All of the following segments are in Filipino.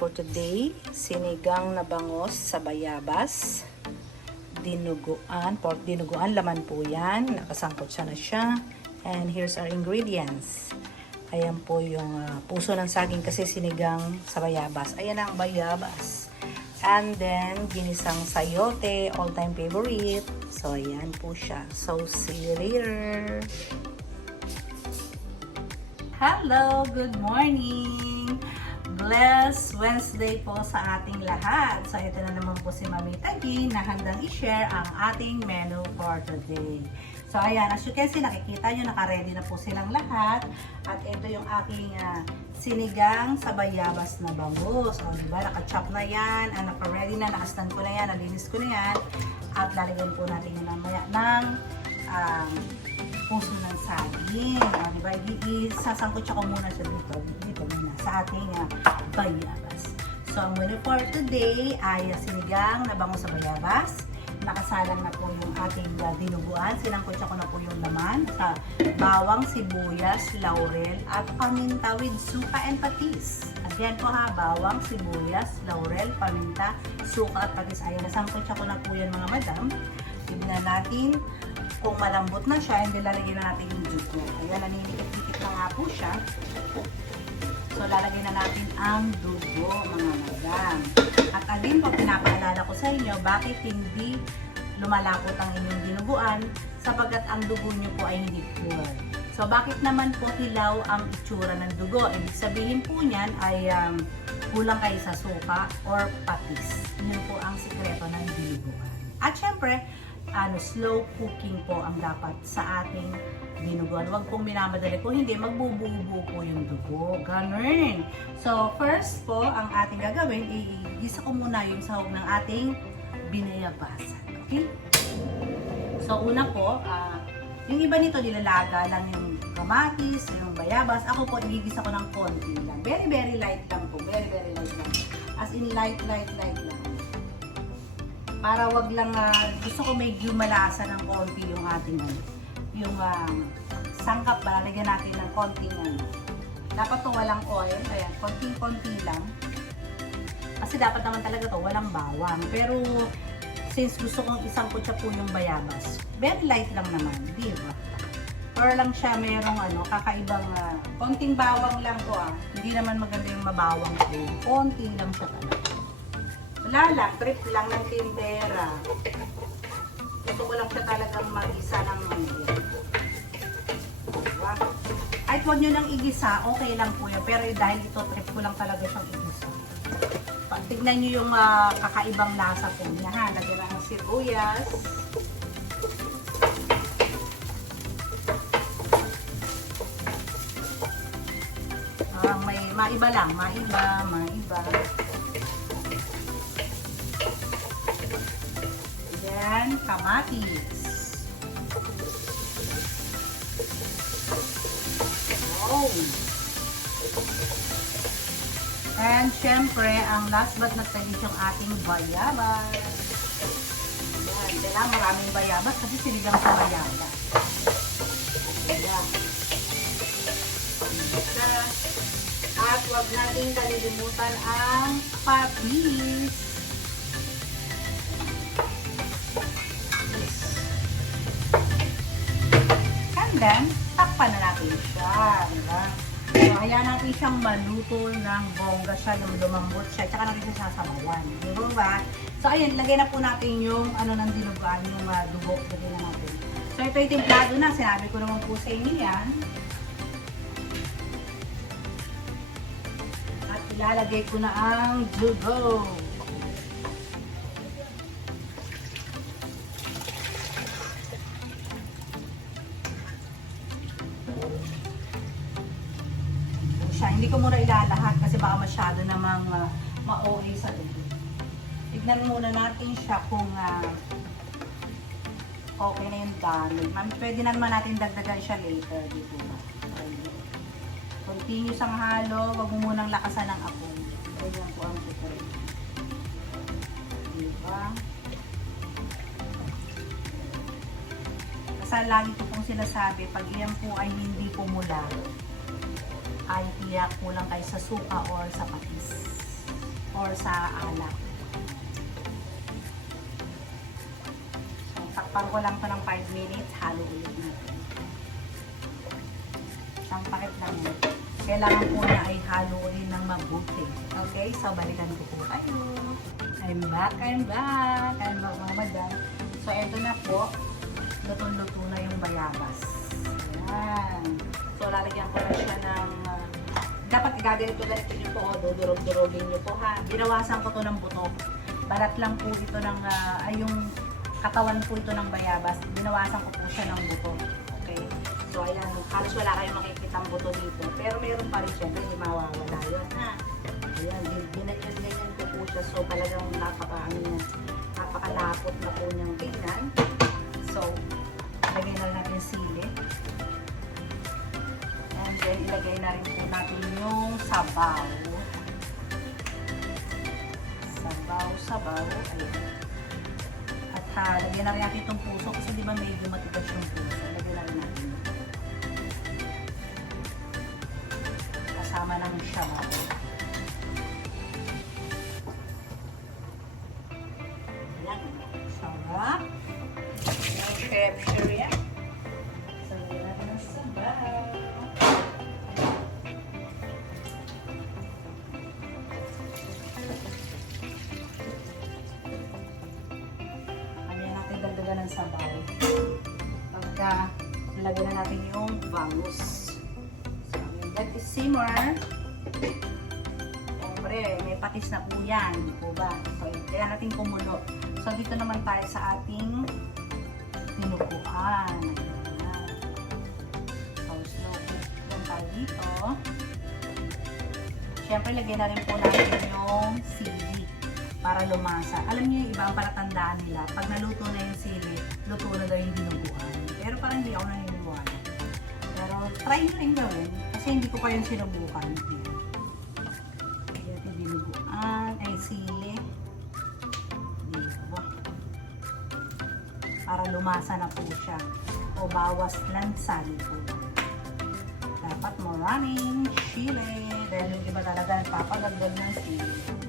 for today, sinigang na bangos sa bayabas, dinuguan, pork dinuguan, laman po yan, nakasangkot siya na siya. And here's our ingredients. Ayan po yung puso ng saging kasi sinigang sa bayabas. Ayan ang bayabas. And then, ginisang sayote, all-time favorite. So, ayan po siya. So, see you later! Hello! Good morning! Blessed Wednesday po sa ating lahat. So, ito na naman po si Mami Tagi na handang i-share ang ating menu for today. So, ayan. As you can see, nakikita nyo, naka-ready na po silang lahat. At ito yung aking sinigang sa bayabas na bangus. O, diba? Naka-chop na yan. Naka-ready na. Nakastan ko na yan. Nalinis ko na yan. At lalagyan po natin yun mamaya ng puso ng saging. Diba? Isasangkot ko muna siya dito muna sa ating bayabas. So, ang menu for today ay sinigang na bangus sa bayabas. Nakasalang na po yung ating dinuguan. Sinangkot ko na po yung laman sa bawang, sibuyas, laurel, at paminta with suka and patis. Again po ha, bawang, sibuyas, laurel, paminta, suka at patis. Ayan, nasangkot ko na po yan mga madam. Tignan natin kung malambot na siya, hindi lalagyan na natin yung dugo. Ayan, naninikit-nikit na nga po siya. So, lalagyan na natin ang dugo, mga madam. At again po, pinapaalala ko sa inyo, bakit hindi lumalapot ang inyong dinuguan sapagkat ang dugo nyo po ay hindi pure. So, bakit naman po hilaw ang itsura ng dugo? Ibig sabihin po niyan ay kulang kayo sa suka or patis. Yun po ang sikreto ng dinuguan. At syempre, slow cooking po ang dapat sa ating dinuguan. Huwag pong minamadali. Kung hindi, magbububo po yung dugo. Ganun. So, first po, ang ating gagawin, igisa ko muna yung sahog ng ating binayabasan. Okay? So, una po, yung iba nito, nilalaga lang yung kamatis, yung bayabas. Ako po, igigisa ko ng konti lang. Very, very light lang po. Very, very light lang. As in, light lang. Para wag lang, gusto ko medyo malasa ng konti yung ating yung sangkap, lalagyan natin ng konting dapat to walang oil, kaya konting-konti lang. Kasi dapat naman talaga to walang bawang. Pero since gusto kong isangkot siya po yung bayabas, very light lang naman, di ba? Or lang siya merong kakaibang konting bawang lang po Hindi naman maganda yung mabawang po. Konti lang siya talaga. Wala lang, trip lang ng tindera. Gusto ko lang siya talagang mag-isa ng manggit. Diba? Kahit huwag nyo nang igisa, okay lang po yan. Pero dahil ito, trip ko lang talaga siyang igisa. Tignan nyo yung kakaibang lasa po niya ha. Lagyan na ng sibuyas. May maiba lang, maiba. Ayan, kamatis. Wow. And syempre, ang last but not least yung ating bayabas. Ayan, kailangan maraming bayabas kasi sinigang sa bayabas. Ayan. At huwag natin kalilimutan ang patis. And then, takpan na natin siya. Diba? So, hayaan natin siyang maluto ng bongga siya, lumambot siya, tsaka natin siya sasabawan. Diba ba? So, ayan, lagay na po natin yung ng dinuguan, yung dugo. Lagay na natin. So, ito yung timplado na. Sinabi ko naman po sa inyo yan. At ilalagay ko na ang dugo. Hindi ko muna ilalahat kasi baka masyado namang ma-OA sa dugo. Tignan muna natin siya kung okay na yung dami. Pwede na naman natin dagdagan siya later dito. Continuous ang halo, wag mo munang lakasan ng apoy. Ganyan po ang secret. Diba? Kasi lagi ko pong sinasabi, pag iyan po ay hindi pumula, ay tiyak kulang kayo sa suka or sa patis. or sa alak. So, takpan ko lang to ng 5 minutes, halo ulit natin. Isang pakit lang yun. Kailangan po na ay haluin ng mabuti. Okay, so balikan ko po kayo. I'm back mga madam. So, eto na po. Lutong-luto na yung bayabas. Ayan. So, lalagyan ko na siya ng dapat igaganito nyo po o durog-durogin nyo po ha. Binawasan ko to ng buto. Balat lang po ito ng, yung katawan po ito ng bayabas. Binawasan ko po siya ng buto. Okay? So, ayan. Halos wala kayong makikita ang buto dito. Pero meron pa rin siya. Hindi mawawala yun ha. Ayan. Ganyan ko po siya. So, talagang napakalapot na po niyang tingnan. So, lagay na natin sili. And then, ilagay na rin po natin yung sabaw. Sabaw. Ayan. At lagyan na rin natin itong puso kasi di ba medyo matigas yung puso. Lagyan na rin natin. Kasama ng sabaw. Ayan. Sarap. Chef Sharia. So, lagyan natin ng sabaw. Dagdagan ng sabaw. Pagka lagyan na natin yung bangus. So, let it simmer. Siyempre, may patis na po yan. Di po ba? So, kaya natin kumulo. So, dito naman tayo sa ating tinukuan. So, slow cook lang tayo dito. Siyempre, lagyan na rin po natin yung sili para lumasa. Alam niyo yung iba ang palatandaan nila, pag naluto na yung sili, luto na daw yung dinuguan. Pero parang hindi ako naniniwala. Pero try nyo rin gawin, kasi hindi ko pa yung sinubukan. Ayan yung dinuguan, ay sili. Dito. Para lumasa na po siya. O bawas lansa dito. Dapat maraming chili. Dahil yung iba talaga nagpapagagdag ng sili.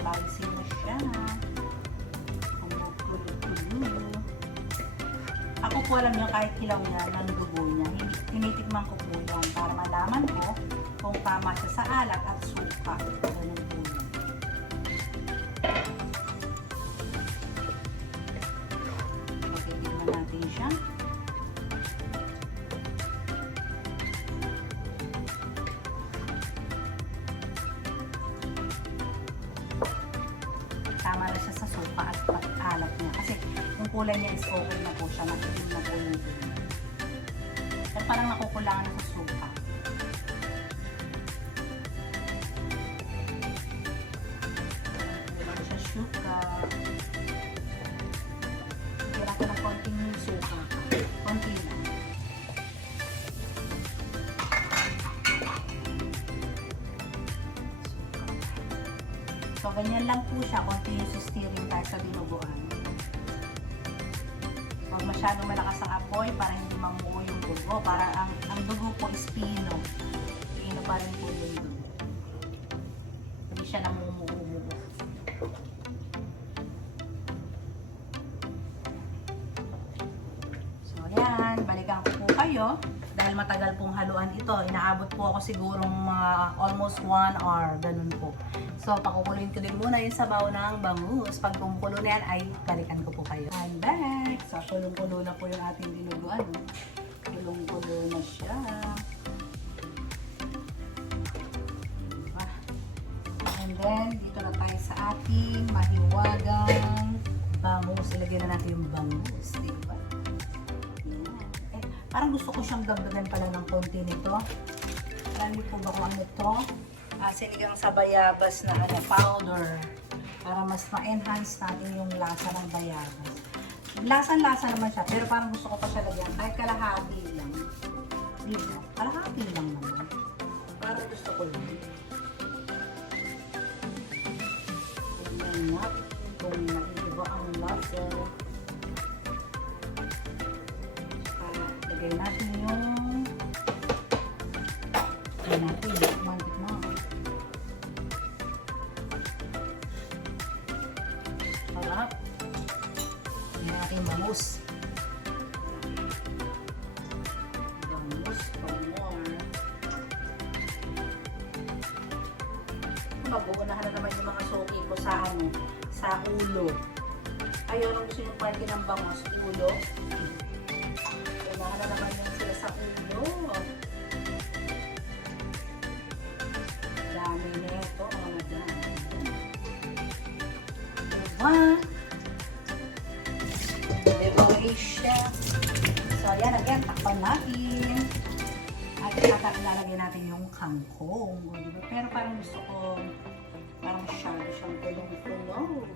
Lagsin mo siya. Kumukulo-kulo. Ako po alam nyo kahit hilaw niya ng dugo niya. Tinitikman ko po yan para malaman ko kung tama siya sa alat at suka. Ganun po yan. Pagkitigman natin siya. Tama na siya sa suka at pag-alat niya. Kasi yung kulay niya is okay na po siya. Makitim na po yung kulay. Pero parang nakukulangan na sa suka. Hindi siya suka. Hindi natin ng konting suka. Konti lang. So, ganyan lang po siya. Continuous stirring tayo sa dinuguan. Huwag masyadong malakas ang apoy para hindi mamuo yung dugo. Para ang dugo po is pino. Pino pa rin po yung dugo. Hindi siya namumuo. So, yan. Balikan ko po kayo. Dahil matagal pong haluan ito. Inaabot po ako sigurong almost 1 hour. Ganun po. So, pakukuloyin ko din muna yung sabaw ng bangus. Pag kumukulo na yan, ay balikan ko po kayo. I'm back! So, kulong-kulo na po yung ating dinuguan. Kulong-kulo na siya. Diba? And then, dito na tayo sa ating mahiwagang bangus. Ilagyan na natin yung bangus. Diba? Eh, parang gusto ko siyang dagdagan pa lang ng konti nito. Alam niyo po ba kung ano ito? Sinigang sa bayabas na powder para mas ma-enhance natin yung lasa ng bayabas. Lasa-lasa naman siya, pero parang gusto ko pa siya lagyan kahit kalahati lang. Dito, kalahati lang naman. Parang gusto ko lang. Tignan natin kung naiiba ang lasa. Lagay natin yung mantik na. mag-uunahan na naman yung mga suki ko sa ano, sa ulo. Ayaw lang gusto yung party ng bangos, ulo. Unahan na naman yun sila sa ulo. Dami na ito, mga dami. Diba? Decoration. So, ayan, again, takpan natin. At ilalagay natin yung kangkong. Diba? Pero parang gusto ko, parang masyado siyang tulong-tulong.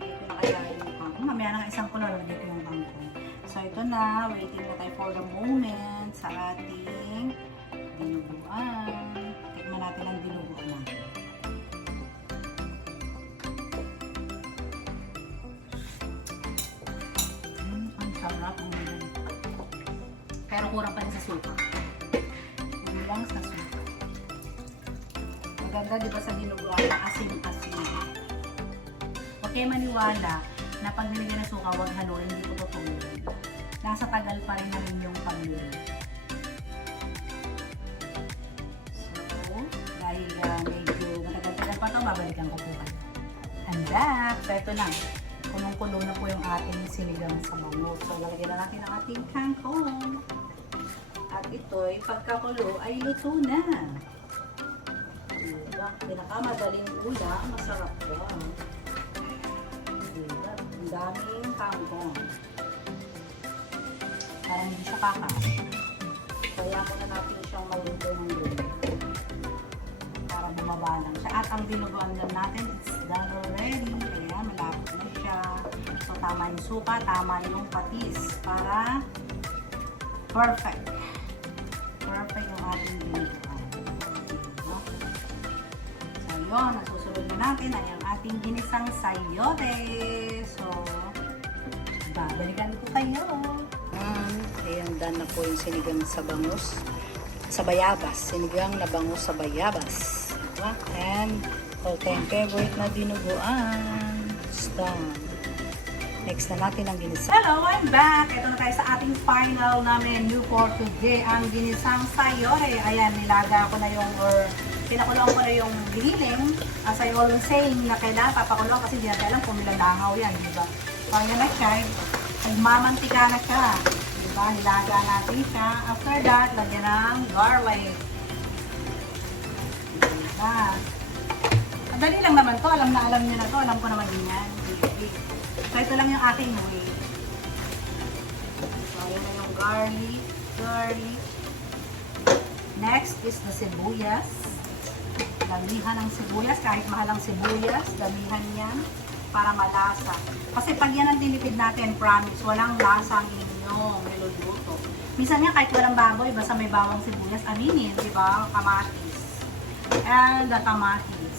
Dito na kaya yung kangkong. Mamaya na isang kulo, lagay ko yung kangkong. So, ito na. Waiting na tayo for the moment sa ating dinuguan. Tignan natin ang dinuguan natin. Ang sarap. Pero kurang pa rin sa suka. Kulang sa suka. Maganda diba sa dinuguan na asin-asin. Huwag kayo maniwala na pag nilagyan ng suka, huwag haluin, hindi ko totoo. Nasa tagal pa rin namin yung pamilya. So, dahil medyo matagal-tagal pa ito, babalikan ko po kayo. Handa! So, ito na. Kulong-kulo na po yung ating sinigang sa bangus. So, lalagyan na natin ang ating kangkong. At ito'y pagkakulo ay luto na. Diba? Pinakamadaling ulam, masarap ba? Diba? Ang daming kangkong. Parang hindi siya kakas. Kaya ko na natin siyang maluto ng luto. Para bumaba lang siya. At ang binubuan lang natin, it's done already. Ayan, malapot na siya. So, tama yung suka, tama yung patis. Para perfect. Perfect yung ating binubuan. So, yun. Ang susunod na natin ay ang ating ginisang sayote. So, babalikan ko kayo. Ayan, done na po yung sinigang sa bangus. Sa bayabas. Sinigang na bangus sa bayabas. Diba? And, all-time favorite na dinuguan. It's done. Next na natin ang ginisa. Hello, I'm back! Ito na tayo sa ating final na menu for today. Ang ginisang sayote. Ayan, nilaga ko na yung, or pinakulong ko na yung giniling. As I always saying, na kailangan papakulong kasi hindi natin alam kung milalangaw yan, diba? So, ayan na siya. Nagmamantika na siya. Diba? Nilaga natin siya. After that, lagyan ng garlic. Diba? Madali lang naman to. Alam niyo na to. Alam ko naman din yan. So, ito lang yung ating way. So, ayan na yung garlic. Next is the sibuyas. Damihan ng sibuyas. Kahit mahal ang sibuyas, damihan yan para malasa. Kasi pag yan ang tinipid natin, promise, walang lasa ang inyong niluluto. Minsan nga, kahit walang baboy, basta may bawang sibuyas, aminin, di ba? Kamatis. And the kamatis.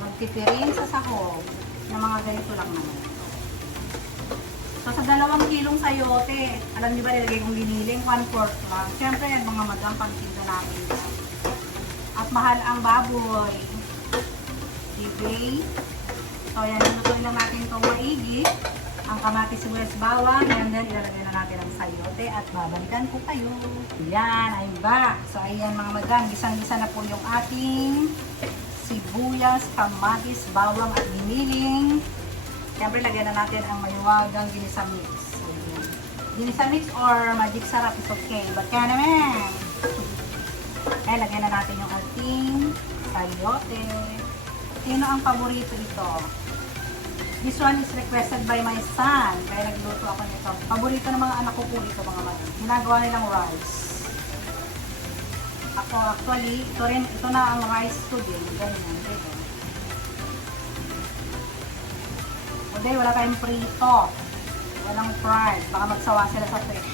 Magtipirin sa sahog na mga ganito lang naman. So, sa 2 kilong sayote, alam niyo ba, nilagay kong giniling, 1/4 lang. Siyempre, yan mga madam, pangtinda namin. At mahal ang baboy. Diba? So, yan, lutuin lang natin itong maigi. Ang kamatis, sibuyas, bawang. And then, ilalagay na natin ang sayote at babalikan ko kayo. Yan, I'm back. So, ayan mga madam, gisang-gisa na po yung ating sibuyas, kamatis, bawang at giniling. Siyempre, lagyan na natin ang mayuwagang ginisa mix. So, yan. Ginisa mix or magic sarap is okay. But kaya naman. Eh, lagyan na natin yung ating sayote. Sino ang paborito ito? This one is requested by my son. Kaya nagluto ako nito. Paborito ng mga anak ko po ito, mga madam. Ginagawa nilang rice. Ako actually, ito na ang rice ko din. Ganyan, diba? O di, wala tayong prito. Walang fried. Baka magsawa sila sa fish.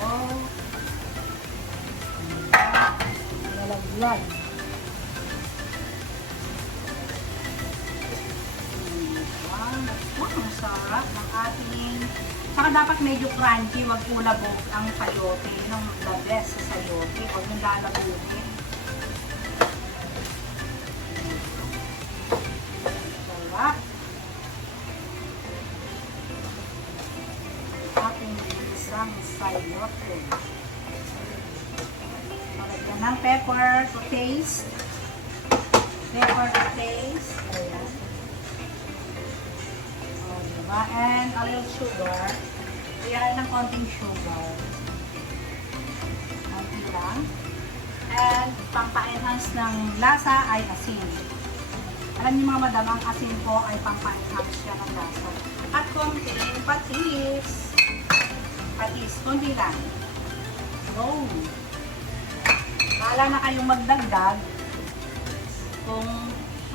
Oh. Lalaglag. Ang sarap ng ating. Saka dapat medyo crunchy, wag ulabog ang sayote. Yun ang the best sa sayote. Huwag yung lalabugin. Sarap. Ating isang sayote. Lagyan ng pepper to taste. Pepper to taste. Ayan. O, diba? And a little sugar. Kaya ng konting sugar. Konti lang. And pampa-enhance ng lasa ay asin. Alam niyo mga madam, ang asin po ay pampa-enhance siya ng lasa. At konting patis. Patis, konti lang. Go! Bahala na kayong magdagdag kung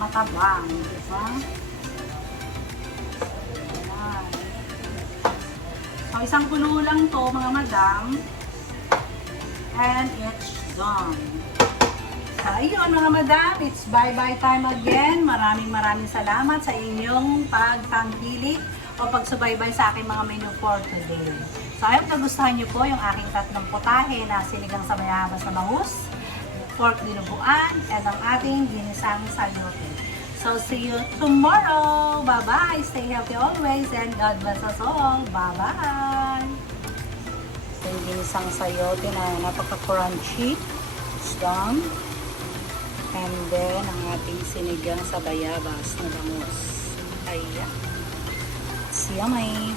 matabang, di ba? Ayan. So, isang kulo lang to mga madam. And it's done. So, ayun mga madam, it's bye-bye time again. Maraming salamat sa inyong pagtangkilik o pagsubaybay sa aking mga menu for today. So, ayun, nagustuhan niyo po yung aking tatlong putahe na sinigang sa bayabas na bangus, pork dinuguan, and ang ating ginisang sayote. So, see you tomorrow. Bye-bye. Stay healthy always and God bless us all. Bye-bye. So, yung ginisang sayote na napaka-crunchy. It's done. And then, ang ating sinigang sa bayabas na bangus. Ayan. It's yummy.